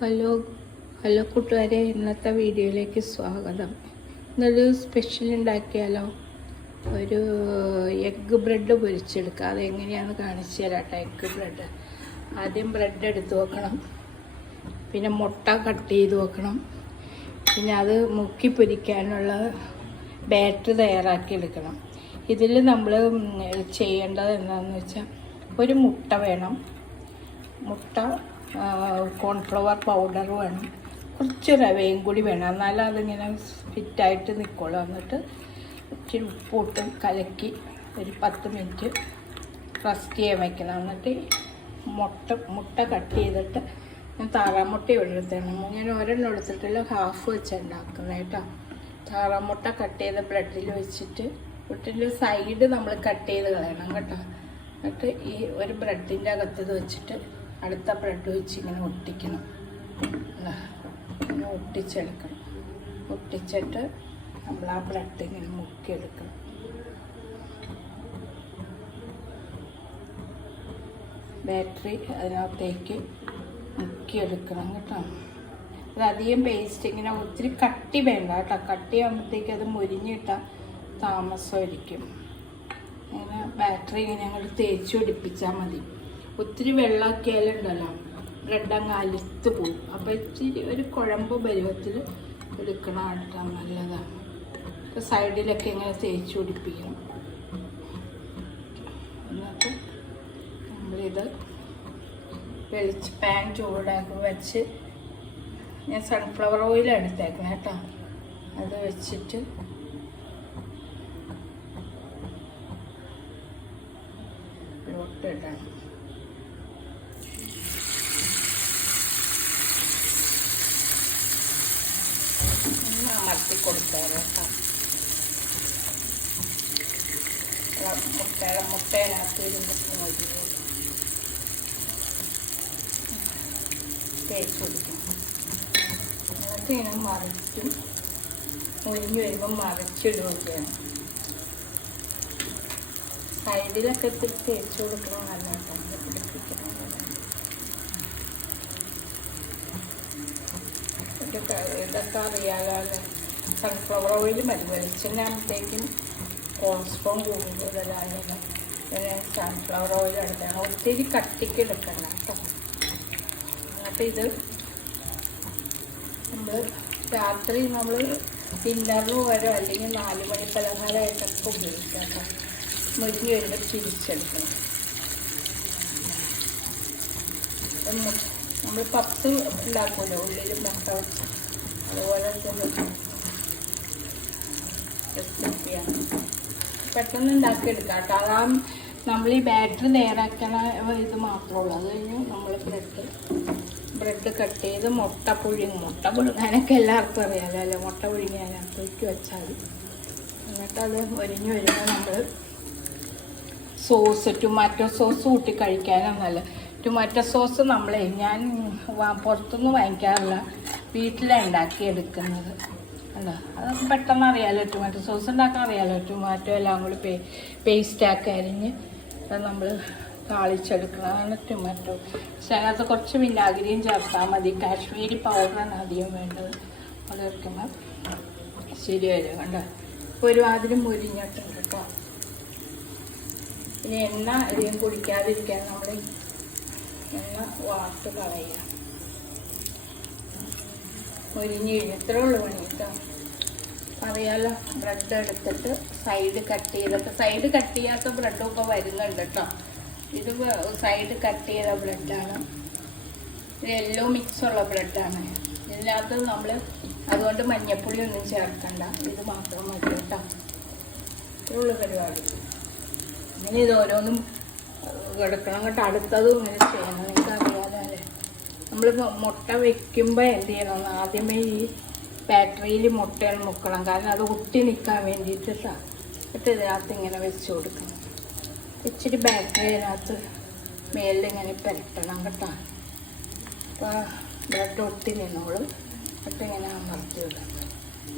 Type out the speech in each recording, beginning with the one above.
Hello hello കൂട്ടുകാരെ, ഇന്നത്തെ വീഡിയോയിലേക്ക് സ്വാഗതം. ഇന്നൊരു സ്പെഷ്യൽ ഉണ്ടാക്കിയാലോ? ഒരു എഗ്ഗ് ബ്രെഡ് പൊരിച്ചെടുക്കുക. അതെങ്ങനെയാണെന്ന് കാണിച്ചു തരാം കേട്ടോ. എഗ്ഗ് ബ്രെഡ് ആദ്യം ബ്രെഡ് എടുത്ത് വെക്കണം, പിന്നെ മുട്ട കട്ട് ചെയ്ത് വെക്കണം, പിന്നെ അത് മുക്കി പൊരിക്കാനുള്ള ബാറ്റർ തയ്യാറാക്കി എടുക്കണം. ഇതിൽ നമ്മൾ ചെയ്യേണ്ടത് എന്താണെന്ന് വെച്ചാൽ, ഒരു മുട്ട വേണം, മുട്ട കോൺഫ്ലവർ പൗഡർ വേണം, കുറച്ച് റവയും കൂടി വേണം, എന്നാലും അതിങ്ങനെ ഫിറ്റായിട്ട് നിൽക്കുള്ളൂ. എന്നിട്ട് ഇച്ചിരി ഉപ്പിട്ട് കലക്കി ഒരു 10 മിനിറ്റ് റസ്റ്റ് ചെയ്യാൻ വയ്ക്കണം. എന്നിട്ട് മുട്ട കട്ട് ചെയ്തിട്ട് ഞാൻ താറാമുട്ട എടുത്താണ്. ഞാൻ ഒരെണ്ണം എടുത്തിട്ടില്ല, ഹാഫ് വെച്ചുണ്ടാക്കുന്നത് കേട്ടോ. താറാമുട്ട കട്ട് ചെയ്ത് ബ്രെഡിൽ വെച്ചിട്ട് ബ്രെഡിൻ്റെ സൈഡ് നമ്മൾ കട്ട് ചെയ്ത് കളയണം കേട്ടോ. എന്നിട്ട് ഈ ഒരു ബ്രെഡിൻ്റെ അകത്ത് ഇത് വെച്ചിട്ട് അടുത്ത ബ്രെഡ് വെച്ച് ഇങ്ങനെ ഒട്ടിക്കണം, ഇങ്ങനെ ഒട്ടിച്ചെടുക്കണം. ഒട്ടിച്ചിട്ട് നമ്മൾ ആ ബ്രെഡ് ഇങ്ങനെ മുക്കിയെടുക്കണം. ബാറ്ററി അതിനകത്തേക്ക് മുക്കിയെടുക്കണം കേട്ടോ. അതധികം പേസ്റ്റ് ഇങ്ങനെ ഒത്തിരി കട്ടി വേണ്ട കേട്ടോ. കട്ടി ആകുമ്പോഴത്തേക്ക് അത് മുരിഞ്ഞിട്ടാൽ താമസമായിരിക്കും. അങ്ങനെ ബാറ്ററി ഇങ്ങനെ ഞങ്ങൾ തേച്ച് പിടിപ്പിച്ചാൽ മതി. ഒത്തിരി വെള്ളമാക്കിയാലുണ്ടല്ലോ ബ്രെഡ് അങ്ങ് അലുത്ത് പോകും. അപ്പോൾ ഇച്ചിരി ഒരു കുഴമ്പ് പരുവത്തിൽ എടുക്കണം കേട്ടോ, നല്ലതാണ്. അപ്പോൾ സൈഡിലൊക്കെ ഇങ്ങനെ തേച്ച് പിടിപ്പിക്കണം. എന്നിട്ട് നമ്മളിത് പാൻ ചൂടാക്കി വെച്ച്, ഞാൻ സൺഫ്ലവർ ഓയിൽ എടുത്തേക്കണം കേട്ടോ. അത് വെച്ചിട്ട് ഇടണം. അമർത്തി കൊടുത്തേരം കേട്ടോ. മുട്ടയിനകത്ത് ഇരുന്നിട്ട് മതി തേച്ച് കൊടുക്കും. എന്നിട്ട് ഇങ്ങനെ മറിച്ചും മുരിഞ്ഞ് വരുമ്പോൾ മറിച്ചിടുകയാണ്. സൈഡിലൊക്കെ ഇത്തിരി തേച്ച് കൊടുക്കണം, നല്ല കേട്ടോ, പിടിപ്പിക്കണം. ഇതൊക്കെ അറിയാലോ, സൺഫ്ലവർ ഓയിൽ മതി. വെളിച്ചെണ്ണ ആകുമ്പോഴത്തേക്കും കൊളസ്ട്രോൾ കൂടുതലായാലും പിന്നെ സൺഫ്ലവർ ഓയിൽ എടുക്കണം. ഒത്തിരി കട്ടിക്ക് എടുക്കണം കേട്ടോ. അപ്പോൾ ഇത് നമ്മൾ രാത്രി നമ്മൾ ഡിന്നറിന് വരെ അല്ലെങ്കിൽ 4 മണി പലഹാരമായിട്ടൊക്കെ ഉപയോഗിക്കാം കേട്ടോ. മുരിഞ്ഞ് വരുമ്പോൾ തിരിച്ചെടുക്കണം. നമ്മൾ പപ്സ് ഉണ്ടാക്കുമല്ലോ, ഉള്ളിൽ മുട്ട വെച്ച്, അതുപോലെ റെസിപ്പിയാണ്. പെട്ടെന്ന് ഉണ്ടാക്കിയെടുക്കാം കേട്ടോ. അതാ നമ്മൾ ഈ ബാറ്ററി തയ്യാറാക്കണ ഇത് മാത്രമേ ഉള്ളൂ. അത് കഴിഞ്ഞ് നമ്മൾ ബ്രെഡ് കട്ട് ചെയ്ത് മുട്ട പുഴുങ്ങാനൊക്കെ എല്ലാവർക്കും അറിയാമല്ലോ അല്ലേ. മുട്ട പുഴുങ്ങി അതിനകത്തേക്ക് വെച്ചാൽ മതി. എന്നിട്ടത് മുരിഞ്ഞ് വരുമ്പോൾ നമ്മൾ ടൊമാറ്റോ സോസ് കൂട്ടി കഴിക്കാനാണ് നല്ലത്. ടൊമാറ്റോ സോസ് ഞാൻ പുറത്തുനിന്ന് വാങ്ങിക്കാറില്ല, വീട്ടിലാണ് ഉണ്ടാക്കിയെടുക്കുന്നത്. അല്ല, അതൊക്കെ പെട്ടെന്ന് അറിയാമല്ലോ. ടൊമാറ്റോ സോസ് ഉണ്ടാക്കാൻ അറിയാമല്ലോ. ടൊമാറ്റോ എല്ലാം കൂടി പേസ്റ്റാക്കി അരിഞ്ഞ് അത് നമ്മൾ താളിച്ചെടുക്കണം. അതാണ് ടൊമാറ്റോ. പക്ഷേ അതിനകത്ത് കുറച്ച് വിനാഗിരിയും ചേർത്താൽ മതി. കാശ്മീരി പൗഡറാണ് അധികം വേണ്ടത്. അത് വെക്കുമ്പോൾ ശരിയല്ലേ. കണ്ടോ, ഒരുമാതിരി മുരിഞ്ഞിട്ടുണ്ട് കേട്ടോ. പിന്നെ എണ്ണ അധികം കുടിക്കാതിരിക്കാൻ നമ്മൾ എണ്ണ വാർത്ത് കളയുക. മുരിഞ്ഞ് കഴിഞ്ഞ് ഇത്രേ ഉള്ളു പണി കേട്ടോ. അറിയാലോ, ബ്രെഡ് എടുത്തിട്ട് സൈഡ് കട്ട് ചെയ്തിട്ട്, സൈഡ് കട്ട് ചെയ്യാത്ത ബ്രെഡും ഇപ്പോൾ വരുന്നുണ്ട് കേട്ടോ. ഇത് സൈഡ് കട്ട് ചെയ്ത ബ്രെഡാണ്. ഇത് യെല്ലോ മിക്സുള്ള ബ്രെഡാണ്. ഇതിനകത്ത് നമ്മൾ അതുകൊണ്ട് മഞ്ഞപ്പൊടി ഒന്നും ചേർക്കണ്ട, ഇത് മാത്രം മതി കേട്ടോ. ഇത്രേ ഉള്ളു പരിപാടി. ഇങ്ങനെ ഇത് ഓരോന്നും കിടക്കണം കേട്ടോ. അടുത്തതും ഇങ്ങനെ ചെയ്യണം. നിങ്ങൾക്ക് അറിയാമല്ലോ അല്ലേ. നമ്മൾ മുട്ട വയ്ക്കുമ്പോൾ എന്ത് ചെയ്യണം, ആദ്യമേ ഈ ബാറ്ററിയിൽ മുട്ടയിൽ മുക്കണം. കാരണം അത് ഒട്ടി നിൽക്കാൻ വേണ്ടിയിട്ടാണ്. എന്നിട്ട് ഇതിനകത്ത് ഇങ്ങനെ വെച്ച് കൊടുക്കണം. ഇച്ചിരി ബാറ്ററി അതിനകത്ത് മേലിങ്ങനെ പുരട്ടണം കേട്ടോ. അപ്പോൾ ബ്രെഡ് ഒട്ടി നിന്നോളും. എന്നിട്ട് ഇങ്ങനെ അമർത്തി വിടണം.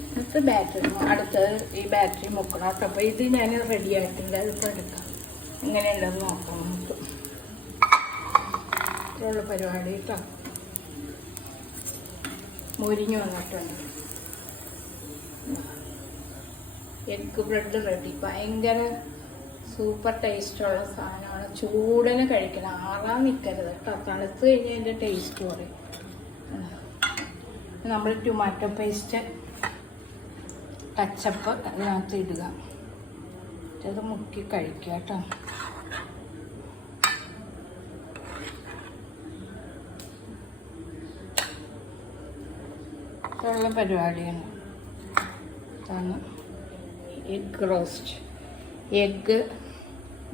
എന്നിട്ട് ബാറ്ററി അടുത്തത് ഈ ബാറ്ററി മുക്കണം കേട്ടോ. അപ്പോൾ ഇത് ഞാൻ റെഡി ആയിട്ടുണ്ട്. അതിപ്പോൾ എടുക്കാം. എങ്ങനെയുണ്ടെന്ന് നോക്കാം നമുക്ക്. ഇത്രയുള്ള പരിപാടി കേട്ടോ. മുരിഞ്ഞ് വന്നിട്ടുണ്ട്. Egg bread ready. ഭയങ്കര സൂപ്പർ ടേസ്റ്റുള്ള സാധനമാണ്. ചൂടിന് കഴിക്കണം, ആറാൻ നിൽക്കരുത് കേട്ടോ. തണുത്ത് കഴിഞ്ഞാൽ അതിൻ്റെ ടേസ്റ്റ് കുറയും. നമ്മൾ ടൊമാറ്റോ പേസ്റ്റ് കച്ചപ്പ് അതിനകത്ത് ഇടുക, അത് മുക്കി കഴിക്കുക കേട്ടോ. ഇതുള്ള പരിപാടിയാണ്. അതാണ് egg roast, egg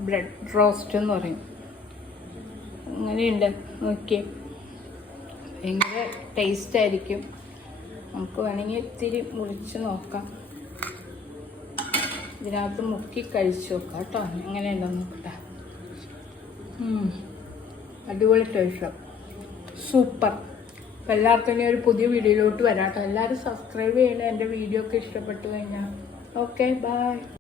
bread roast എന്ന് പറയും. അങ്ങനെയുണ്ട്, നോക്കിയേ. ഭയങ്കര ടേസ്റ്റ് ആയിരിക്കും. നമുക്ക് വേണമെങ്കിൽ ഇത്തിരി മുറിച്ച് നോക്കാം, ഇതിനകത്ത് മുക്കി കഴിച്ച് നോക്കാം കേട്ടോ. എങ്ങനെയുണ്ടെന്ന് നോക്കട്ടെ. അടിപൊളി ടേസ്റ്റ്, സൂപ്പർ. അപ്പോൾ എല്ലാവർക്കും ഇനി ഒരു പുതിയ വീഡിയോയിലോട്ട് വരാം കേട്ടോ. എല്ലാവരും സബ്സ്ക്രൈബ് ചെയ്യണേ എൻ്റെ വീഡിയോ ഒക്കെ ഇഷ്ടപ്പെട്ടു കഴിഞ്ഞാൽ. Okay, by.